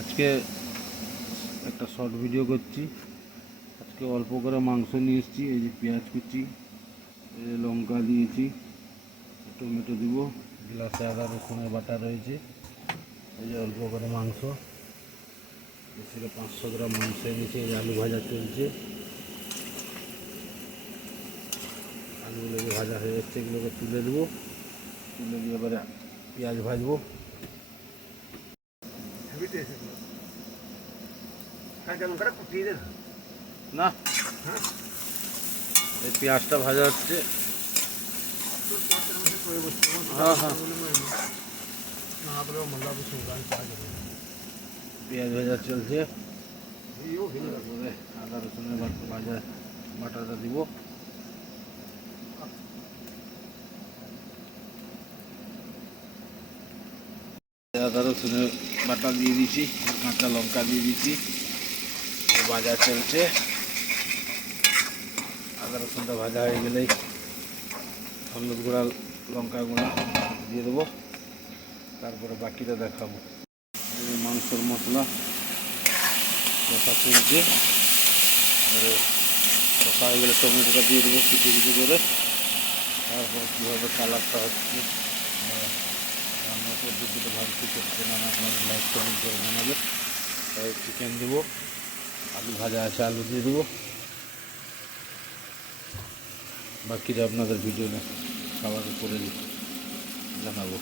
আজকে একটা short video করছি। আজকে অল্প করে মাংস নিয়ে এসেছি। এই যে পেঁয়াজ কুচি, লঙ্কা দিয়েছি, টমেটো দিব, গ্লাসে আদা রসুনের বাটা রয়েছে। এই যে অল্প করে মাংস, বেশি 500 গ্রাম মাংস এনেছি। এই আলু ভাজা চলছে, আলুগুলোকে ভাজা হয়ে যাচ্ছে, এগুলোকে তুলে দেবো। তুলে দিয়ে এবারে পেঁয়াজ ভাজবো। না, এই পেঁয়াজটা ভাজা হচ্ছে। হ্যাঁ হ্যাঁ, পেঁয়াজ ভাজা চলছে। আদা রসুনের ভাজা বাটাটা দিব। আদা রসুনের বাটা দিয়ে দিচ্ছি, কাঁচা লঙ্কা দিয়ে দিচ্ছি, ভাজা চলছে। আদা রসুনটা ভাজা হয়ে গেলেই হলুদ গুঁড়া, লঙ্কা গুঁড়া দিয়ে দেবো, তারপরে বাকিটা দেখাবো। মাংসের মশলা কষা চলছে, কষা হয়ে গেলে টমেটোটা দিয়ে দেবো কুচি কুচি করে। তারপর কীভাবে কালারটা হচ্ছে, রান্না পদ্ধতিটা ভাবছি করতে না, আপনাদের লাইক কমেন্ট করে জানাবে। তাই চিকেন দেবো, আলু ভাজা আছে, আলু দিয়ে দেবো, বাকিটা আপনাদের ভিডিও খাবার করে জানাবো।